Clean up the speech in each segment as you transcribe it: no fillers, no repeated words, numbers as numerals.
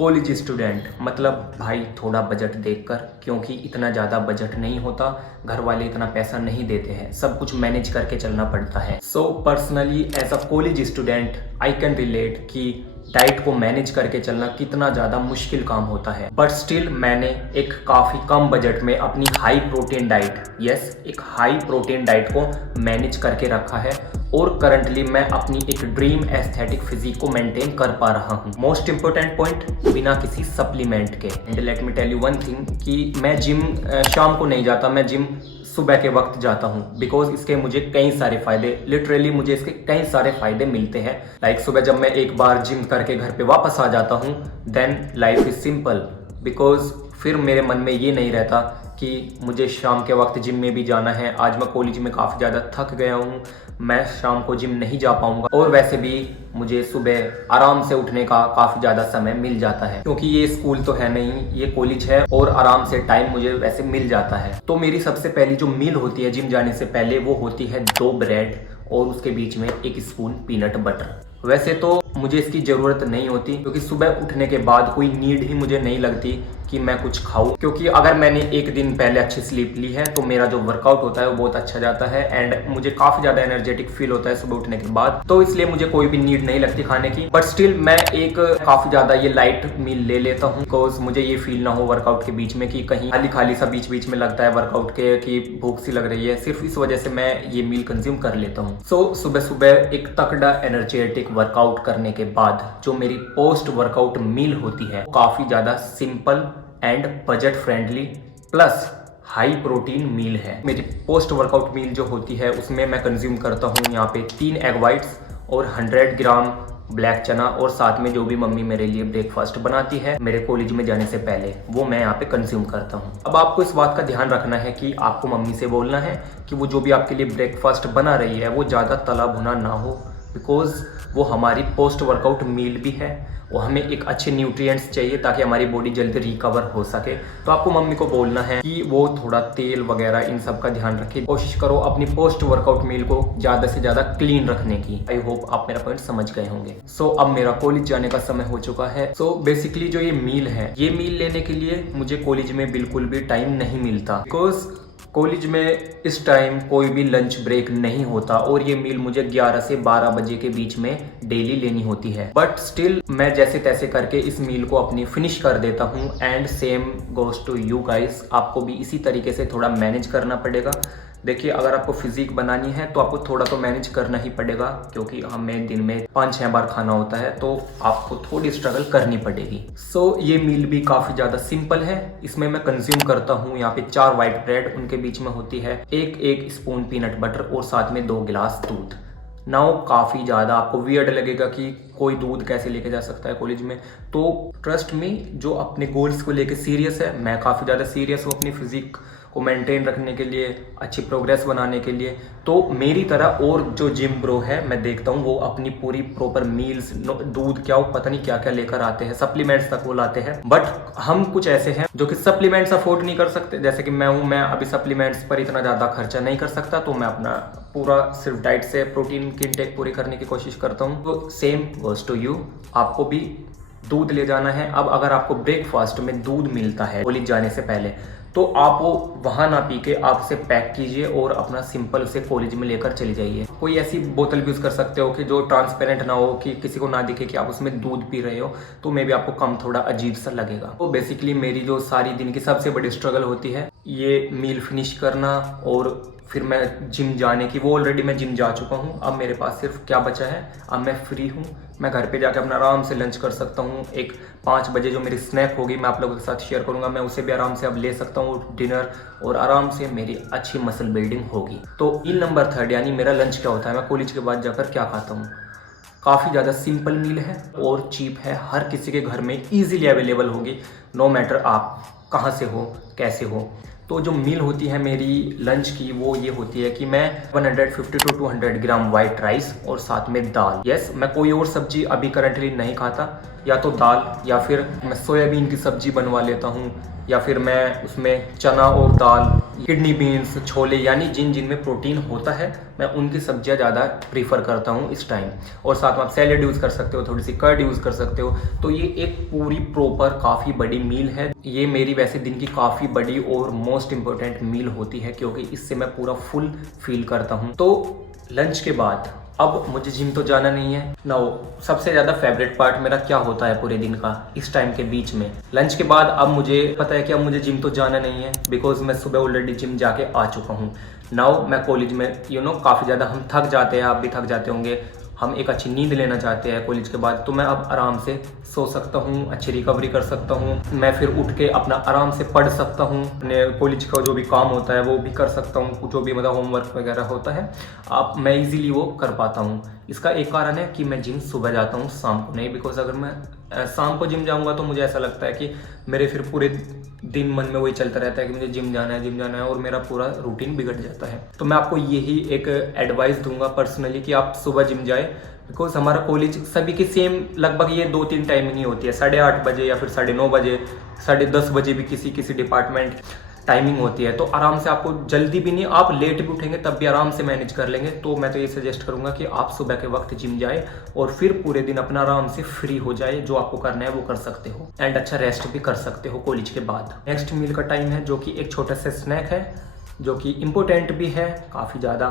College student मतलब भाई थोड़ा बजट देखकर, क्योंकि इतना ज़्यादा बजट नहीं होता, घर वाले इतना पैसा नहीं देते हैं, सब कुछ मैनेज करके चलना पड़ता है। So personally as a college student I can relate कि डाइट को मैनेज करके चलना कितना ज़्यादा मुश्किल काम होता है। बट स्टिल मैंने एक काफ़ी कम बजट में अपनी हाई प्रोटीन डाइट, एक हाई प्रोटीन डाइट को मैनेज करके रखा है और करंटली मैं अपनी एक ड्रीम एस्थेटिक फिजिक को मेंटेन कर पा रहा हूँ। मोस्ट इंपोर्टेंट पॉइंट, बिना किसी सप्लीमेंट के। And let me tell you one thing कि मैं जिम शाम को नहीं जाता, मैं जिम सुबह के वक्त जाता हूँ। बिकॉज इसके मुझे कई सारे फायदे, लिटरली मुझे इसके कई सारे फायदे मिलते हैं। लाइक सुबह जब मैं एक बार जिम करके घर पे वापस आ जाता हूँ, then life is simple. Because फिर मेरे मन में ये नहीं रहता कि मुझे शाम के वक्त जिम में भी जाना है। आज मैं कॉलेज में काफ़ी ज़्यादा थक गया हूँ, मैं शाम को जिम नहीं जा पाऊँगा। और वैसे भी मुझे सुबह आराम से उठने का काफ़ी ज़्यादा समय मिल जाता है, क्योंकि ये स्कूल तो है नहीं, ये कॉलेज है और आराम से टाइम मुझे वैसे मिल जाता है। तो मेरी सबसे पहली जो मील होती है जिम जाने से पहले, वो होती है 2 ब्रेड और उसके बीच में 1 स्पून पीनट बटर। वैसे तो मुझे इसकी ज़रूरत नहीं होती, क्योंकि सुबह उठने के बाद कोई नीड ही मुझे नहीं लगती कि मैं कुछ खाऊं, क्योंकि अगर मैंने एक दिन पहले अच्छी स्लीप ली है तो मेरा जो वर्कआउट होता है वो बहुत अच्छा जाता है एंड मुझे काफ़ी ज़्यादा एनर्जेटिक फील होता है सुबह उठने के बाद। तो इसलिए मुझे कोई भी नीड नहीं लगती खाने की। बट स्टिल मैं एक काफ़ी ज़्यादा ये लाइट मील ले लेता हूँ, बिकॉज मुझे ये फील ना हो वर्कआउट के बीच में कि कहीं खाली खाली सा बीच बीच में लगता है वर्कआउट के कि भूख सी लग रही है। सिर्फ इस वजह से मैं ये मील कंज्यूम कर लेता हूँ। सो सुबह सुबह एक तगड़ा एनर्जेटिक वर्कआउट करने के बाद जो मेरी पोस्ट वर्कआउट मील होती है, काफ़ी ज़्यादा simple and budget friendly plus high protein meal है। मेरी पोस्ट वर्कआउट मील जो होती है उसमें मैं कंज्यूम करता हूँ यहाँ पे 3 एग वाइट्स और 100 ग्राम ब्लैक चना, और साथ में जो भी मम्मी मेरे लिए ब्रेकफास्ट बनाती है मेरे कॉलेज में जाने से पहले, वो मैं यहाँ पे कंज्यूम करता हूँ। अब आपको इस बात का ध्यान रखना है कि आपको मम्मी से बोलना है कि वो जो भी आपके लिए ब्रेकफास्ट बना रही है वो ज़्यादा तला भुना ना हो, बिकॉज वो हमारी पोस्ट वर्कआउट मील भी है। वो हमें एक अच्छे न्यूट्रिएंट्स चाहिए ताकि हमारी बॉडी जल्दी रिकवर हो सके। तो आपको मम्मी को बोलना है कि वो थोड़ा तेल वगैरह इन सब का ध्यान रखे। कोशिश करो अपनी पोस्ट वर्कआउट मील को ज़्यादा से ज़्यादा क्लीन रखने की। आई होप आप मेरा पॉइंट समझ गए होंगे। सो अब मेरा कॉलेज जाने का समय हो चुका है। सो बेसिकली जो ये मील है, ये मील लेने के लिए मुझे कॉलेज में बिल्कुल भी टाइम नहीं मिलता, बिकॉज कॉलेज में इस टाइम कोई भी लंच ब्रेक नहीं होता और ये मील मुझे 11 से 12 बजे के बीच में डेली लेनी होती है। बट स्टिल मैं जैसे तैसे करके इस मील को अपनी फिनिश कर देता हूँ। And same goes to you guys, आपको भी इसी तरीके से थोड़ा मैनेज करना पड़ेगा। देखिए, अगर आपको फिजिक बनानी है तो आपको थोड़ा तो मैनेज करना ही पड़ेगा, क्योंकि हमें दिन में 5-6 बार खाना होता है, तो आपको थोड़ी स्ट्रगल करनी पड़ेगी। सो ये मील भी काफ़ी ज़्यादा सिंपल है। इसमें मैं कंज्यूम करता हूँ यहाँ पे 4 वाइट ब्रेड, उनके बीच में होती है 1 स्पून पीनट बटर और साथ में 2 गिलास दूध। नाउ काफ़ी ज़्यादा आपको वियर्ड लगेगा कि कोई दूध कैसे लेके जा सकता है कॉलेज में, तो ट्रस्ट मी, जो अपने गोल्स को लेके सीरियस है, मैं काफ़ी ज़्यादा सीरियस हूँ अपनी फिजिक को मेंटेन रखने के लिए, अच्छी प्रोग्रेस बनाने के लिए। तो मेरी तरह और जो जिम ब्रो है मैं देखता हूँ वो अपनी पूरी प्रॉपर मील्स, दूध क्या, वो पता नहीं क्या क्या लेकर आते हैं, सप्लीमेंट्स तक वो लाते हैं। बट हम कुछ ऐसे हैं जो कि सप्लीमेंट्स अफोर्ड नहीं कर सकते, जैसे कि मैं हूँ। मैं अभी सप्लीमेंट्स पर इतना ज़्यादा खर्चा नहीं कर सकता, तो मैं अपना पूरा सिर्फ डाइट से प्रोटीन की इंटेक पूरी करने की कोशिश करता हूँ। तो सेम गोज टू यू, आपको भी दूध ले जाना है। अब अगर आपको ब्रेकफास्ट में दूध मिलता है कॉलेज जाने से पहले, तो आप वो वहाँ ना पी के आप उसे पैक कीजिए और अपना सिंपल उसे कॉलेज में लेकर चले जाइए। कोई ऐसी बोतल भी यूज़ कर सकते हो कि जो ट्रांसपेरेंट ना हो, कि किसी को ना दिखे कि आप उसमें दूध पी रहे हो, तो मे भी आपको कम थोड़ा अजीब सा लगेगा। तो बेसिकली मेरी जो सारी दिन की सबसे बड़ी स्ट्रगल होती है ये मील फिनिश करना, और फिर मैं जिम जाने की। वो ऑलरेडी मैं जिम जा चुका हूँ। अब मेरे पास सिर्फ क्या बचा है, अब मैं फ्री हूँ, मैं घर पे जाकर अपना आराम से लंच कर सकता हूँ। एक 5 बजे जो मेरी स्नैक होगी मैं आप लोगों के साथ शेयर करूँगा, मैं उसे भी आराम से अब ले सकता हूँ डिनर, और आराम से मेरी अच्छी मसल बिल्डिंग होगी। तो मील नंबर 3 यानी मेरा लंच क्या होता है, मैं कॉलेज के बाद जाकर क्या खाता हूँ। काफ़ी ज़्यादा सिंपल मील है और चीप है, हर किसी के घर में ईजिली अवेलेबल होगी, नो मैटर आप कहाँ से हो, कैसे हो। तो जो मील होती है मेरी लंच की, वो ये होती है कि मैं 150 to 200 ग्राम वाइट राइस और साथ में दाल। मैं कोई और सब्जी अभी करंटली नहीं खाता, या तो दाल या फिर मैं सोयाबीन की सब्जी बनवा लेता हूँ, या फिर मैं उसमें चना और दाल किडनी बीन्स, छोले, यानी जिन जिन में प्रोटीन होता है मैं उनकी सब्जियां ज़्यादा प्रीफर करता हूँ इस टाइम। और साथ में आप सैलेड यूज़ कर सकते हो, थोड़ी सी कर्ड यूज़ कर सकते हो। तो ये एक पूरी प्रॉपर काफ़ी बड़ी मील है। ये मेरी वैसे दिन की काफ़ी बड़ी और मोस्ट इम्पोर्टेंट मील होती है, क्योंकि इससे मैं पूरा फुल फील करता हूँ। तो लंच के बाद अब मुझे जिम तो जाना नहीं है ना। सबसे ज़्यादा फेवरेट पार्ट मेरा क्या होता है पूरे दिन का, इस टाइम के बीच में लंच के बाद, अब मुझे पता है कि अब मुझे जिम तो जाना नहीं है, बिकॉज मैं सुबह ऑलरेडी जिम जाके आ चुका हूँ। नाउ मैं कॉलेज में काफ़ी ज़्यादा हम थक जाते हैं, आप भी थक जाते होंगे, हम एक अच्छी नींद लेना चाहते हैं कॉलेज के बाद। तो मैं अब आराम से सो सकता हूँ, अच्छी रिकवरी कर सकता हूँ। मैं फिर उठ के अपना आराम से पढ़ सकता हूँ, अपने कॉलेज का जो भी काम होता है वो भी कर सकता हूँ, जो भी मतलब होमवर्क वगैरह होता है मैं इजीली वो कर पाता हूँ। इसका एक कारण है कि मैं जिम सुबह जाता हूँ, शाम को नहीं। बिकॉज अगर मैं शाम को जिम जाऊँगा तो मुझे ऐसा लगता है कि मेरे फिर पूरे दिन मन में वही चलता रहता है कि मुझे जिम जाना है, और मेरा पूरा रूटीन बिगड़ जाता है। तो मैं आपको यही एक एडवाइस दूंगा पर्सनली कि आप सुबह जिम जाए। बिकॉज हमारा कॉलेज सभी की सेम लगभग ये 2-3 टाइमिंग ही होती है, 8:30 बजे या फिर 9:30 बजे, 10:30 बजे भी किसी किसी डिपार्टमेंट टाइमिंग होती है। तो आराम से, आपको जल्दी भी नहीं, आप लेट भी उठेंगे तब भी आराम से मैनेज कर लेंगे। तो मैं तो ये सजेस्ट करूंगा कि आप सुबह के वक्त जिम जाए और फिर पूरे दिन अपना आराम से फ्री हो जाए, जो आपको करना है वो कर सकते हो, एंड अच्छा रेस्ट भी कर सकते हो कॉलेज के बाद। नेक्स्ट मील का टाइम है, जो कि एक छोटा सा स्नैक है, जो कि इम्पोर्टेंट भी है काफ़ी ज़्यादा।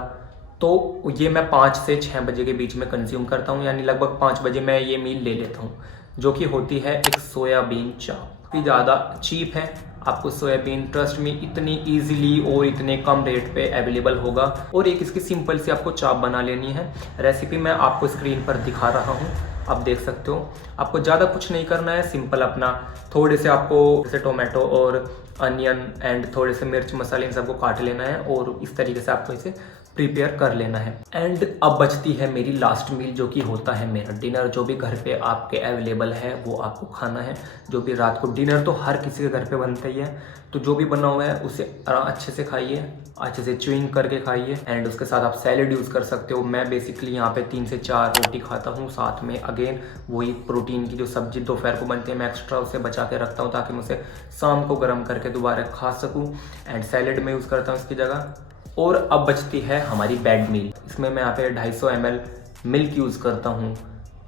तो ये मैं 5 से 6 बजे के बीच में कंज्यूम करता हूँ, यानी लगभग 5 बजे मैं ये मील ले लेता हूँ, जो कि होती है एक सोयाबीन चाप। काफ़ी ज़्यादा चीप है, आपको सोयाबीन ट्रस्ट में इतनी इजीली और इतने कम रेट पे अवेलेबल होगा। और एक इसकी सिंपल सी आपको चाप बना लेनी है। रेसिपी मैं आपको स्क्रीन पर दिखा रहा हूँ, आप देख सकते हो। आपको ज़्यादा कुछ नहीं करना है, सिंपल अपना थोड़े से आपको जैसे टोमेटो और अनियन एंड थोड़े से मिर्च मसाले इन सबको काट लेना है और इस तरीके से आपको इसे प्रिपेयर कर लेना है। एंड अब बचती है मेरी लास्ट मील, जो कि होता है मेरा डिनर। जो भी घर पे आपके अवेलेबल है वो आपको खाना है। जो भी रात को डिनर तो हर किसी के घर पे बनता ही है, तो जो भी बना हुआ है उसे अच्छे से खाइए, अच्छे से च्यूइंग करके खाइए। एंड उसके साथ आप सैलेड यूज़ कर सकते हो। मैं बेसिकली यहाँ पे 3 से 4 रोटी खाता हूँ, साथ में अगेन वही प्रोटीन की जो सब्जी दोपहर को बनती है मैं एक्स्ट्रा उसे बचा के रखता हूँ, ताकि मैं उसे शाम को गर्म करके दोबारा खा सकूँ। एंड सैलेड में यूज़ करता हूँ इसकी जगह। और अब बचती है हमारी बेड मील। इसमें मैं यहाँ पे 250 ml मिल्क यूज़ करता हूँ।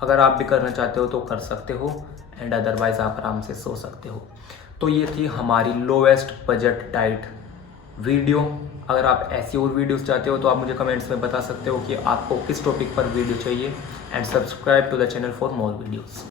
अगर आप भी करना चाहते हो तो कर सकते हो, एंड अदरवाइज आप आराम से सो सकते हो। तो ये थी हमारी लोवेस्ट बजट डाइट वीडियो। अगर आप ऐसी और वीडियोस चाहते हो तो आप मुझे कमेंट्स में बता सकते हो कि आपको किस टॉपिक पर वीडियो चाहिए, and subscribe to the channel for more videos.